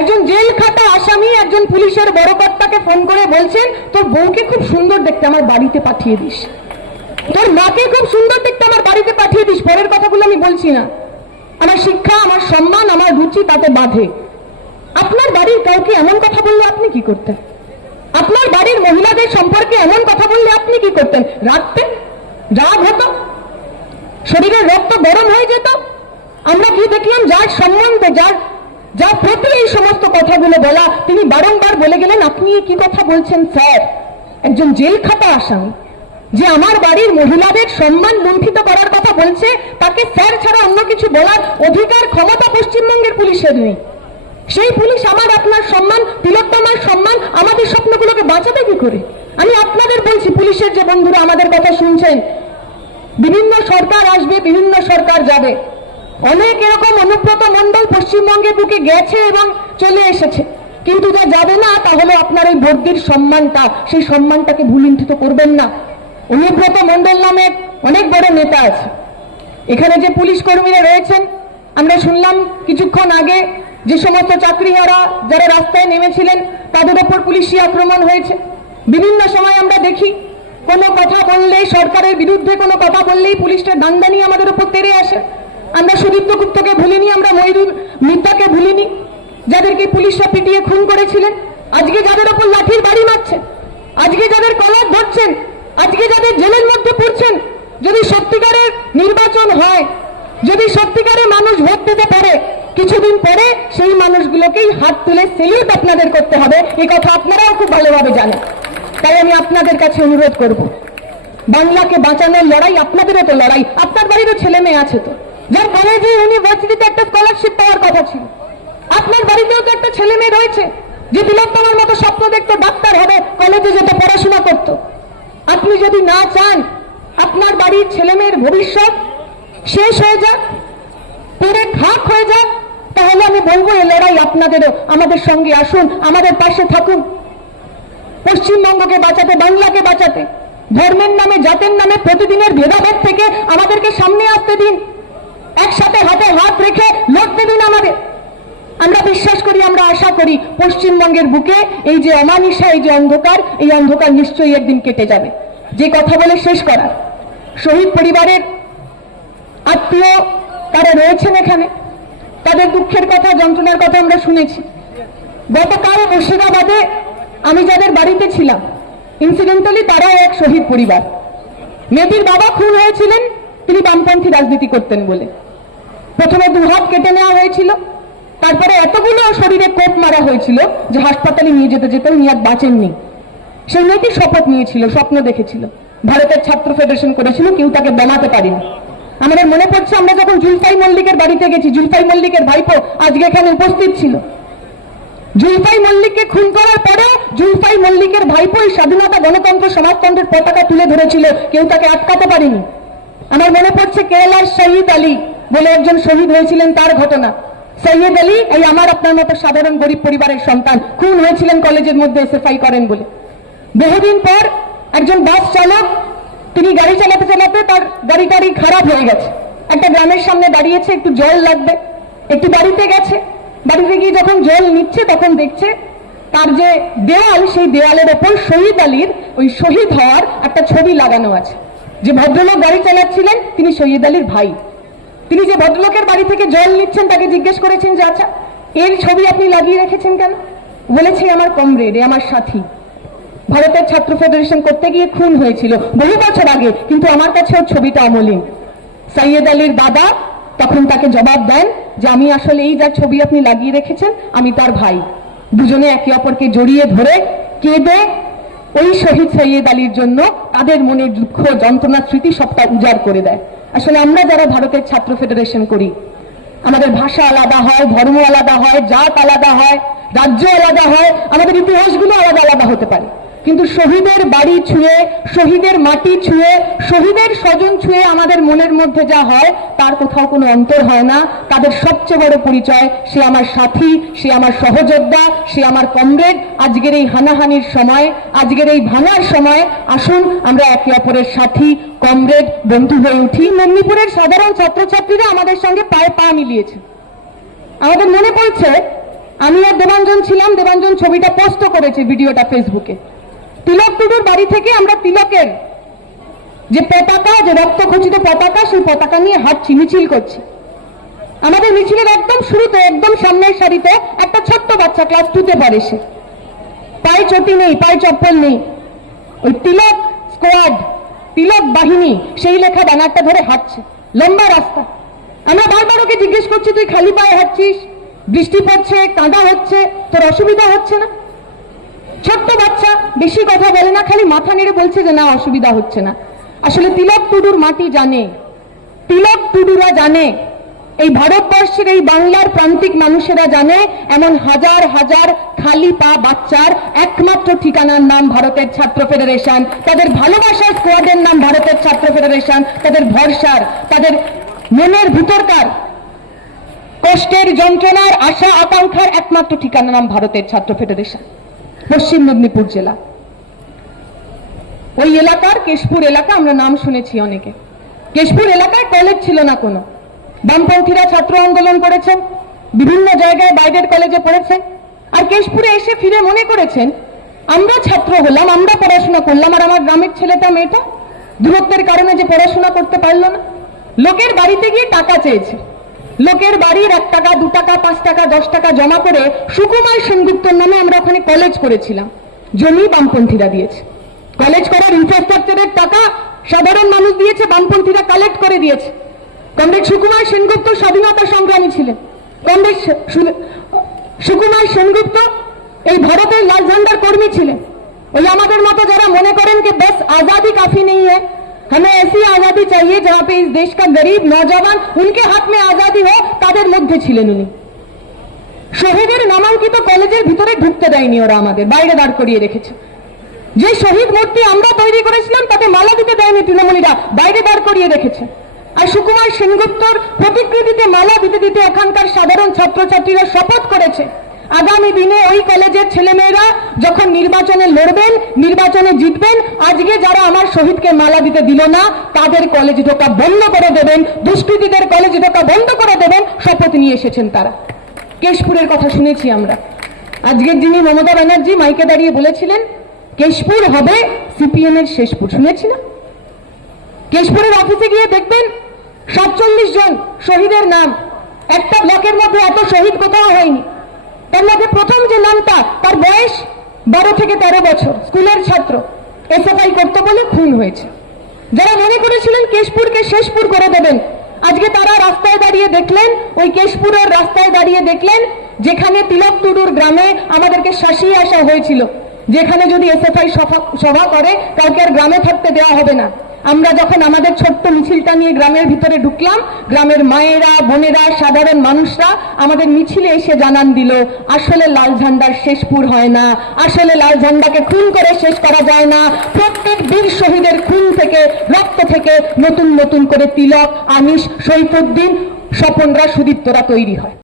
একজন জেল খাটা আসামি, একজন পুলিশের বড় কর্তাকে ফোন করে বলছেন, তোর বউকে খুব সুন্দর দেখতে আমার বাড়িতে পাঠিয়ে দিস। তোর মাকে খুব সুন্দর দেখতে আমার বাড়িতে পাঠিয়ে দিস। পরের কথাগুলো আমি বলছি না। আমার শিক্ষা, আমার সম্মান, আমার রুচি তাতে বাধে। আপনার বাড়ির কাউকে এমন কথা বললে আপনি কি করতেন? আপনার বাড়ির মহিলাদের সম্পর্কে এমন কথা বললে আপনি কি করতেন? রাখতেন? রাগ হতো? শরীরের রক্ত গরম হয়ে যেত? আমরা কি দেখলাম? যার সম্বন্ধে, যার যার প্রতি এই সমস্ত কথাগুলো বলা, তিনি বারংবার বলে গেলেন, আপনি কি কথা বলছেন, স্যার? একজন জেল খাটা আসামি, যে আমার বাড়ির মহিলাদের সম্মান লুণ্ঠিত করার কথা বলছে, তাকে স্যার ছাড়া অন্য কিছু বলার অধিকার ক্ষমতা পশ্চিমবঙ্গের পুলিশের নেই। সেই পুলিশ আমার আপনার সম্মান, তিলোত্তমার সম্মান, আমাদের স্বপ্নগুলোকে বাঁচাবে কি করে? আমি আপনাদের বলছি, পুলিশের যে বন্ধুরা আমাদের কথা শুনছেন, বিভিন্ন সরকার আসবে, বিভিন্ন সরকার যাবে। অনেক এরকম অনুব্রত মন্ডল পশ্চিমবঙ্গের বুকে গেছে এবং চলে এসেছে। কিন্তু যা যাবে না, তাহলে আপনার ওই ভর্তির সম্মানটা, সেই সম্মানটাকে ভুলুণ্ঠিত করবেন না। অনুব্রত মন্ডল নামে অনেক বড় নেতা আছে। এখানে যে পুলিশ কর্মীরা রয়েছেন, আমরা শুনলাম কিছুক্ষণ আগে যে সমস্ত চাকরিহারা যারা রাস্তায় নেমেছিলেন, তাদের ওপর পুলিশি আক্রমণ হয়েছে। বিভিন্ন সময় আমরা দেখি, কোনো কথা বললে সরকারের বিরুদ্ধে কোনো কথা বললেই পুলিশটা নিয়ে আমাদের উপর তেড়ে আসে। আমরা সুদীপ্ত গুপ্তকে ভুলিনি, আমরা ময়ূর মিথ্যাকে ভুলিনি, যাদেরকে পুলিশরা পিটিয়ে খুন করেছিলেন। আজকে যাদের ওপর লাঠির বাড়ি মারছেন, আজকে যাদের কলার ধরছেন, আজকে যাদের জেলের মধ্যে পড়ছেন, যদি সত্যিকারের নির্বাচন হয়, যদি সত্যিকারের মানুষ ভোট দিতে পারে, কিছুদিন পরে সেই মানুষগুলোকেই হাত তুলে সেলিউট আপনাদের করতে হবে। এই কথা আপনারাও খুব ভালোভাবে জানেন। তাই আমি আপনাদের কাছে অনুরোধ করব, বাংলাকে বাঁচানোর লড়াই, আপনাদেরও তো লড়াই, আপনার বাড়িরও ছেলে মেয়ে আছে তো। যার কলেজে ইউনিভার্সিটিতে একটা স্কলারশিপ পাওয়ার কথা ছিল। আপনার বাড়িতেও তো একটা ছেলে মেয়ে রয়েছে, যে তিলোত্তমার মতো স্বপ্ন দেখতো ডাক্তার হবে কলেজে যেতে পড়াশোনা করতো। আপনি যদি না চান আপনার বাড়ির ছেলে মেয়ের ভবিষ্যৎ শেষ হয়ে যাক পুরে খাক হয়ে যাক, তাহলে আমি বলব এই লড়াই আপনাদেরও, আমাদের সঙ্গে আসুন, আমাদের পাশে থাকুন। পশ্চিমবঙ্গকে বাঁচাতে, বাংলাকে বাঁচাতে, ধর্মের নামে, জাতের নামে প্রতিদিনের ভেদাভেদ থেকে আমাদেরকে সামনে আসতে দিন। একসাথে হাতে হাত রেখে লড়তে দিন আমাদের। আমরা বিশ্বাস করি, আমরা আশা করি, পশ্চিমবঙ্গের বুকে এই যে অমানিসা, এই যে অন্ধকার, এই অন্ধকার নিশ্চয়ই একদিন কেটে যাবে। যে কথা বলে শেষ করা। শহীদ পরিবারের আত্মীয় তারা রয়েছেন এখানে। তাদের দুঃখের কথা, যন্ত্রণার কথা আমরা শুনেছি। গতকাল মুর্শিদাবাদে আমি যাদের বাড়িতে ছিলাম ইনসিডেন্টালি তারাও এক শহীদ পরিবার। মেয়েটির বাবা খুন হয়েছিলেন, তিনি বামপন্থী রাজনীতি করতেন বলে। প্রথমে দু হাত কেটে নেওয়া হয়েছিল। তারপরে এতগুলো শরীরে কোপ মারা হয়েছিল যে হাসপাতালে নিয়ে যেতে যেতে আর বাঁচেননি। সেই মেয়েটি শপথ নিয়েছিল, স্বপ্ন দেখেছিল। ভারতের ছাত্র ফেডারেশন করেছিল, কেউ তাকে বানাতে পারেনি। আমাদের মনে পড়ছে, আমরা যখন জুলফাই মল্লিকের বাড়িতে গেছি, জুলফাই মল্লিকের ভাইপো আজকে এখানে উপস্থিত ছিল। জুলফাই মল্লিককে খুন করার পরে জুলফাই মল্লিকের ভাইপো এই স্বাধীনতা গণতন্ত্র সমাজতন্ত্রের পতাকা তুলে ধরেছিল, কেউ তাকে আটকাতে পারেনি। আমার মনে পড়ছে কেরালার শহীদ আলী? বলে একজন শহীদ হয়েছিলেন তার ঘটনা। সৈয়দ আলী, এই আমার আপনার মতো সাধারণ গরিব পরিবারের সন্তান, খুন হয়েছিলেন কলেজের মধ্যে এসএফআই করেন বলে। বহুদিন পর একজন বাস চালক, তিনি গাড়ি চালাতে চালাতে তার গাড়ি টাড়ি খারাপ হয়ে গেছে। একটা গ্রামের সামনে দাঁড়িয়েছে, একটু জল লাগবে। একটু বাড়িতে গেছে। বাড়িতে গিয়ে যখন জল নিচ্ছে, তখন দেখছে তার যে দেওয়াল সেই দেওয়ালের ওপর শহীদ আলীর ওই শহীদ হওয়ার একটা ছবি লাগানো আছে। যে ভদ্রলোক গাড়ি চালাচ্ছিলেন, তিনি শহীদ আলীর ভাই। তিনি যে ভদ্রলোকের বাড়ি থেকে জল নিচ্ছেন তাকে জিজ্ঞেস করেছেন যে আচ্ছা এর ছবি আপনি লাগিয়ে রেখেছেন কেন? বলেছে, "এ আমার কমরেড আমার সাথী। ভারতের ছাত্র ফেডারেশন করতে গিয়ে খুন হয়েছিল বহু বছর আগে, কিন্তু আমার কাছে ওর ছবিটা অমলিন। সৈয়দ আলীর দাদা তখন তাকে জবাব দেন যে, আমি আসলে এই যার ছবি আপনি লাগিয়ে রেখেছেন, আমি তার ভাই। দুজনে একে অপরকে জড়িয়ে ধরে কেঁদে ওই শহীদ সৈয়দ আলীর জন্য তাদের মনের দুঃখ যন্ত্রণা স্মৃতি সবটা উজাড় করে দেয়। আসলে আমরা যারা ভারতের ছাত্র ফেডারেশন করি, আমাদের ভাষা আলাদা হয়, ধর্ম আলাদা হয়, জাত আলাদা হয়, রাজ্য আলাদা হয়, আমাদের ইতিহাসগুলো আলাদা আলাদা হতে পারে। কিন্তু শহীদের বাড়ি ছুঁয়ে, শহীদের মাটি ছুঁয়ে, শহীদের স্বজন ছুঁয়ে আমাদের মনের মধ্যে যা হয়, তার কোথাও কোনো অন্তর হয় না। তাদের সবচেয়ে বড় পরিচয়, সে আমার সাথী, সে আমার সহযোদ্ধা, সে আমার কমরেড। আজকের এই হানাহানির সময়, আজকের এই ভাঙার সময়, আসুন আমরা একে অপরের সাথী, কমরেড, বন্ধু হয়ে উঠি। মেদিনীপুরের সাধারণ ছাত্রছাত্রীরা আমাদের সঙ্গে পায়ে পা মিলিয়েছে। আমাদের মনে পড়ছে, আমি আর দেবাঞ্জন ছিলাম, দেবাঞ্জন ছবিটা পোস্ট করেছে ভিডিওটা ফেসবুকে তিলক টুডুর বাড়ি থেকে আমরা তিলকের যে পতাকা, যে রক্তখচিত পতাকা, সেই পতাকা নিয়ে হাঁটছি মিছিল করছি। আমাদের মিছিলের একদম শুরুতে, একদম সামনের সারিতে একটা ছোট্ট বাচ্চা ক্লাস টুতে পড়ে সে। পায়ে চটি নেই, পায়ে চপ্পল নেই। ওই তিলক স্কোয়াড তিলক বাহিনী, সেই লেখা ব্যানারটা ধরে হাঁটছে। লম্বা রাস্তা। আমরা বারবার ওকে জিজ্ঞেস করছি, তুই খালি পায়ে হাঁটছিস? বৃষ্টি পড়ছে, কাঁদা হচ্ছে, তোর অসুবিধা হচ্ছে না? ছোট্ট বাচ্চা বেশি কথা বলে না, খালি মাথা নেড়ে বলছে যে, না, অসুবিধা হচ্ছে না। আসলে তিলক টুডুর মাটি জানে। তিলক টুডুরা জানে। এই ভারতবর্ষের এই বাংলার প্রান্তিক মানুষেরা জানে, এমন হাজার হাজার খালি পা বাচ্চার একমাত্র ঠিকানার নাম ভারতের ছাত্র ফেডারেশন। তাদের ভালোবাসার স্কোয়াডের নাম ভারতের ছাত্র ফেডারেশন। তাদের ভরসার, তাদের মনের ভিতরকার, কষ্টের যন্ত্রণার, আশা, আকাঙ্ক্ষার একমাত্র ঠিকানা নাম ভারতের ছাত্র ফেডারেশন। পশ্চিম মেদিনীপুর জেলা। ওই এলাকার কেশপুর এলাকা, আমরা নাম শুনেছি অনেকে। কেশপুর এলাকায় কলেজ ছিল না কোনো। বামপন্থীরা ছাত্র আন্দোলন করেছেন, বিভিন্ন জায়গায় বাইরের কলেজে পড়েছেন। আর কেশপুরে এসে ফিরে মনে করেছেন, আমরা ছাত্র হলাম, আমরা পড়াশোনা করলাম, আর আমার গ্রামের ছেলেটা, মেয়েটা দূরত্বের কারণে যে পড়াশোনা করতে পারল না। লোকের বাড়িতে গিয়ে টাকা চেয়েছে। লোকের বাড়ির এক টাকা, দু টাকা, পাঁচ টাকা, দশ টাকা জমা করে সুকুমার সেনগুপ্তর নামে আমরা ওখানে কলেজ করেছিলাম। জমি বামপন্থীরা দিয়েছে। কলেজ করার ইনফ্রাস্ট্রাকচারের টাকা সাধারণ মানুষ দিয়েছে বামপন্থীরা কালেক্ট করে দিয়েছে কমরেড সুকুমার সেনগুপ্ত স্বাধীনতা সংগ্রামী ছিলেন কমরেড সু- সু- সুকুমার সেনগুপ্ত এই ভারতের লাল ঝান্ডার কর্মী ছিলেন ওই আমাদের মতো যারা মনে করেন कि बस आजादी काफी नहीं है हमें ऐसी आजादी चाहिए जहां पे इस देश का गरीब नौजवान उनके हाथ में आजादी हो তাদের মধ্যে ছিলেন উনি শহীদের নামাঙ্কিত কলেজের ভিতরে ঢুকতে দেয়নি ওরা আমাদের বাইরে দাঁড় করিয়ে রেখেছে যে শহীদ মূর্তি আমরা তৈরি করেছিলাম, তাতে মালা দিতে দেয়নি তৃণমূলীরা, বাইরে দাঁড় করিয়ে রেখেছে। আর সুকুমার সেনগুপ্তর প্রতিকৃতিতে মালা দিতে দিতে ওখানকার সাধারণ ছাত্রছাত্রীরা শপথ করেছে। আগামী দিনে ওই কলেজের ছেলেমেয়েরা যখন নির্বাচনে লড়বেন, নির্বাচনে জিতবেন, আজকে যারা আমার শহীদকে মালা দিতে দিল না, তাদের কলেজ ঢোকা বন্ধ করে দেবেন, দুষ্কৃতীদের কলেজ ঢোকা বন্ধ করে দেবেন, শপথ নিয়ে এসেছেন তারা। কেশপুরের কথা শুনেছি আমরা। আজকের যিনি মমতা ব্যানার্জি মাইকে দাঁড়িয়ে বলেছিলেন কেশপুর হবে সিপিএম এর শেষপুর শুনেছি না? কেশপুরের অফিসে গিয়ে দেখবেন সাতচল্লিশ জন শহীদের নাম। একটা ব্লকের মধ্যে এত শহীদ কোথাও হয়নি। তার মধ্যে প্রথম যে নামটা, তার বয়স বারো থেকে তেরো বছর, স্কুলের ছাত্র। এসএফআই করতে বলে খুন হয়েছে। যারা মনে করেছিলেন কেশপুরকে শেষপুর করে দেবেন, আজকে তারা রাস্তায় দাঁড়িয়ে দেখলেন, ওই কেশপুরের রাস্তায় দাঁড়িয়ে দেখলেন, যেখানে তিলক টুডুর গ্রামে আমাদেরকে শাসিয়ে আসা হয়েছিল। যেখানে যদি এসএফআই সভা করে, কাউকে আর গ্রামে থাকতে দেওয়া হবে না। আমরা যখন আমাদের ছোট্ট মিছিলটা নিয়ে গ্রামের ভিতরে ঢুকলাম, গ্রামের মায়েরা, বোনেরা, সাধারণ মানুষরা আমাদের মিছিলে এসে জানান দিল, আসলে লাল ঝান্ডার শেষপুর হয় না, আসলে লাল ঝান্ডাকে খুন করে শেষ করা যায় না। প্রত্যেক বীর শহীদের খুন থেকে, রক্ত থেকে নতুন নতুন করে তিলক, আমিষ সৈফুদ্দিন স্বপনরা সুদীপ্তরা তৈরি হয়।